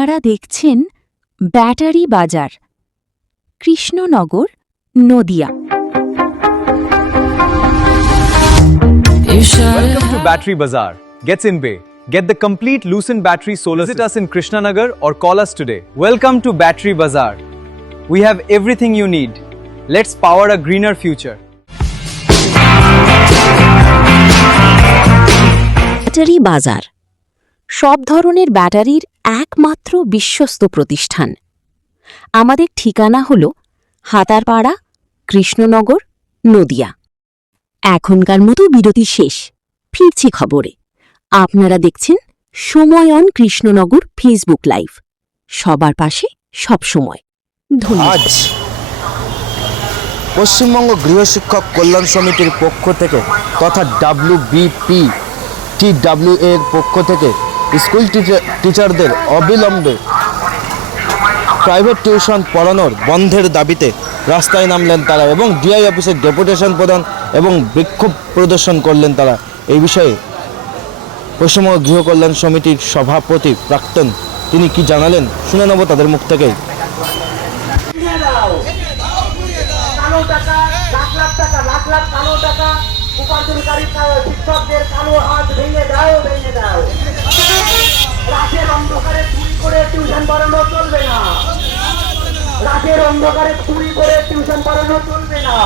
আপনারা দেখছেন ব্যাটারি বাজার, Krishnanagar, Nadia. Welcome to Battery Bazaar. Gets in Bay. Get the complete Lucent battery solar. Visit us in Krishnanagar or call us today. Welcome to Battery Bazaar. We have everything you need. Let's power a greener future. Battery বাজার সব ধরনের ব্যাটারির একমাত্র বিশ্বস্ত প্রতিষ্ঠান। আমাদের ঠিকানা হল হাতারপাড়া, কৃষ্ণনগর, নদিয়া। এখনকার মতো বিরতি শেষ, ফিরছি খবরে। আপনারা দেখছেন সময় অন কৃষ্ণনগর ফেসবুক লাইভ, সবার পাশে সব সময়। ধন্যবাদ। আজ পশ্চিমবঙ্গ গৃহশিক্ষক কল্যাণ সমিতির পক্ষ থেকে তথা WBPTWA এর পক্ষ থেকে স্কুল টিচারদের অবিলম্বে প্রাইভেট টিউশন পড়ানোর বন্ধের দাবিতে রাস্তায় নামলেন তারা এবং ডিআই অফিসে ডেপুটেশন প্রদান এবং বিক্ষোভ প্রদর্শন করলেন তারা। এই বিষয়ে পশ্চিমবঙ্গ গৃহ কল্যাণ সমিতির সভাপতি প্রাক্তন তিনি কি জানালেন শুনে নেব তাদের মুখ থেকেই। কালো টাকা, লাখ লাখ টাকা, লাখ লাখ কালো টাকা উপার্জনকারী শিক্ষকদের কালো হাত ভেঙে দাও, ভেঙে দাও। রাতের অন্ধকারে চুরি করে টিউশন পড়ানো চলবে না। রাতের অন্ধকারে চুরি করে টিউশন পড়ানো চলবে না।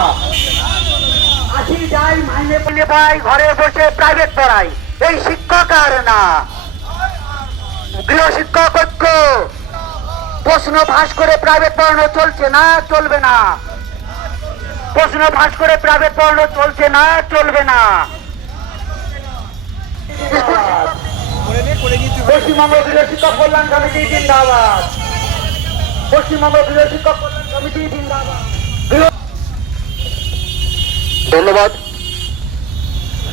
আসি যাই, মাইনে পেলে পাই, ঘরে বসে প্রাইভেট পড়াই, এই শিক্ষক আর না। গৃহ শিক্ষক ঐক্য, প্রশ্ন ফাঁস করে প্রাইভেট পড়ানো চলছে না, চলবে না। প্রশ্ন ফাঁস করে প্রাইভেট পড়ানো চলছে না, চলবে না। পশ্চিমবঙ্গ গৃহ শিক্ষক কল্যাণ সমিতি জিন্দাবাদ। পশ্চিমবঙ্গ গৃহ শিক্ষক কল্যাণ সমিতি জিন্দাবাদ। ধন্যবাদ।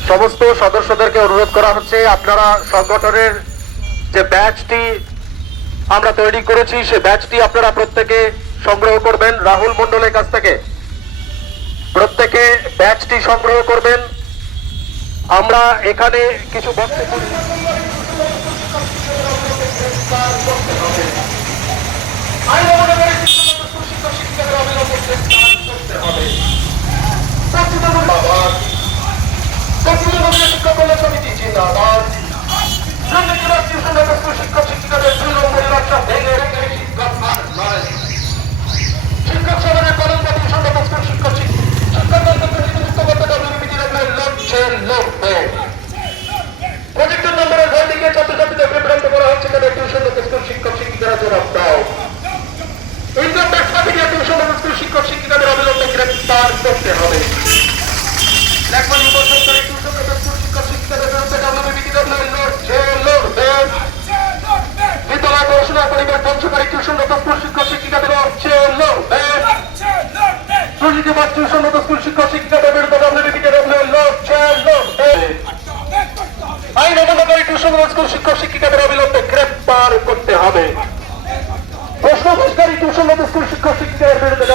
সমস্ত সদস্যদেরকে অনুরোধ করা হচ্ছে, আপনারা সংগঠনের যে ব্যাচটি আমরা তৈরি করেছি সে ব্যাচটি আপনারা প্রত্যেকে সংগ্রহ করবেন রাহুল মন্ডলের কাছ থেকে। প্রত্যেকে ব্যাচটি সংগ্রহ করবেন। আমরা এখানে কিছু বক্তব্য সমিতি জিন্দাবাদ। শিক্ষক শিক্ষিকাদের শিক্ষক সমাজের কলঙ্কারী সংগঠন শিক্ষক প্রজেক্টের নম্বরের ঘর দিকে ছাত্রছাত্রীদের বিভ্রান্ত করা হচ্ছে, তাদের টিউশন স্কুল শিক্ষক শিক্ষিকারা জবাব দাও। ইনকাম ট্যাক্স ফাঁকি দিয়ে টিউশন স্কুল শিক্ষক শিক্ষিকাদের অবিলম্বে গ্রেফতার করতে হবে। লেখমানি বর্ষণকারী টিউশন স্কুল শিক্ষক শিক্ষিকাদের বিরুদ্ধে বিদ্যালয় পড়াশোনা পরিবার ধ্বংসকারী টিউশন স্কুল শিক্ষক শিক্ষিকাদের দুর্নীতিবাদ টিউশন স্কুল শিক্ষক শিক্ষিকাদের বিরুদ্ধে আইন অমান্যকারী টিউশন স্কুল শিক্ষক শিক্ষিকাদের অবিলম্বে গ্রেফতার করতে হবে। প্রশ্ন ঘোষকারী টিউশন স্কুল শিক্ষক শিক্ষিকাদের বিরুদ্ধে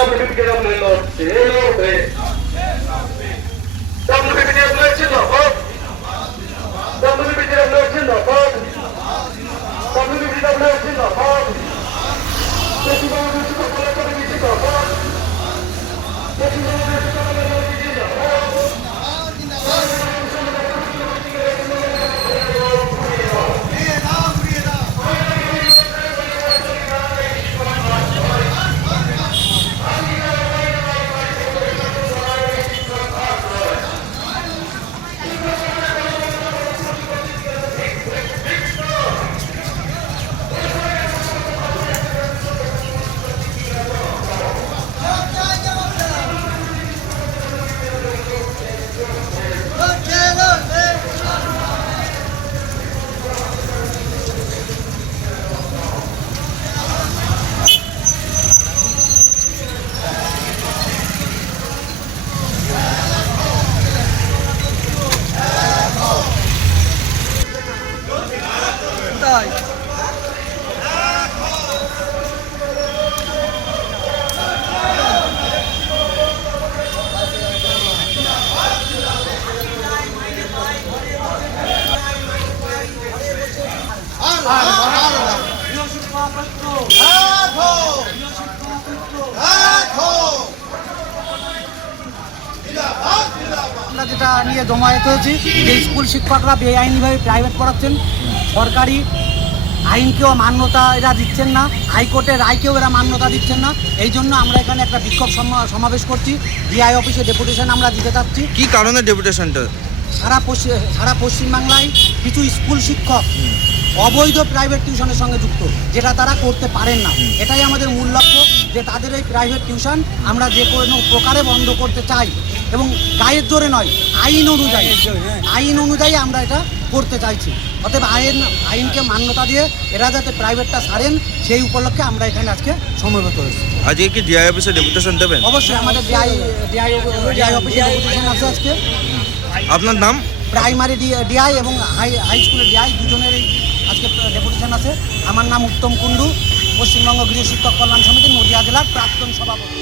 আমরা যেটা নিয়ে জমায়েত হয়েছি যে স্কুল শিক্ষকরা বেআইনিভাবে প্রাইভেট পড়াচ্ছেন, সরকারি আইনকেও মান্যতা এরা দিচ্ছেন না, হাইকোর্টের রায়কেও এরা মান্যতা দিচ্ছেন না। এই জন্য আমরা এখানে একটা বিক্ষোভ সমাবেশ করছি, ডিআই অফিসে ডেপুটেশন আমরা দিতে চাচ্ছি। কি কারণে ডেপুটেশনটা? সারা পশ্চিমবাংলায় কিছু স্কুল শিক্ষক অবৈধ প্রাইভেট টিউশনের সঙ্গে যুক্ত, যেটা তারা করতে পারেন না। এটাই আমাদের মূল লক্ষ্য, যে তাদের এই প্রাইভেট টিউশন আমরা যে কোনো প্রকারে বন্ধ করতে চাই, এবং গায়ের জোরে নয়, আইন অনুযায়ী আমরা এটা করতে চাইছি। অতএব আইনকে মান্যতা দিয়ে এরা যাতে প্রাইভেটটা ছাড়েন, সেই উপলক্ষে আমরা এখানে আজকে সমবেত হয়েছি। আজকে কি ডিআই অফিসে ডেপুটেশন দেবেন? অবশ্যই আমাদের ডিআই অফিসে ডেপুটেশন আছে আজকে। আপনার নাম? প্রাইমারি ডিআই এবং হাই স্কুলের ডিআই দুজনেরই আজকে ডেপুটেশন আছে। আমার নাম উত্তম কুণ্ডু, পশ্চিমবঙ্গ গৃহ শিক্ষক কল্যাণ সমিতি নদিয়া জেলার প্রাক্তন সভাপতি।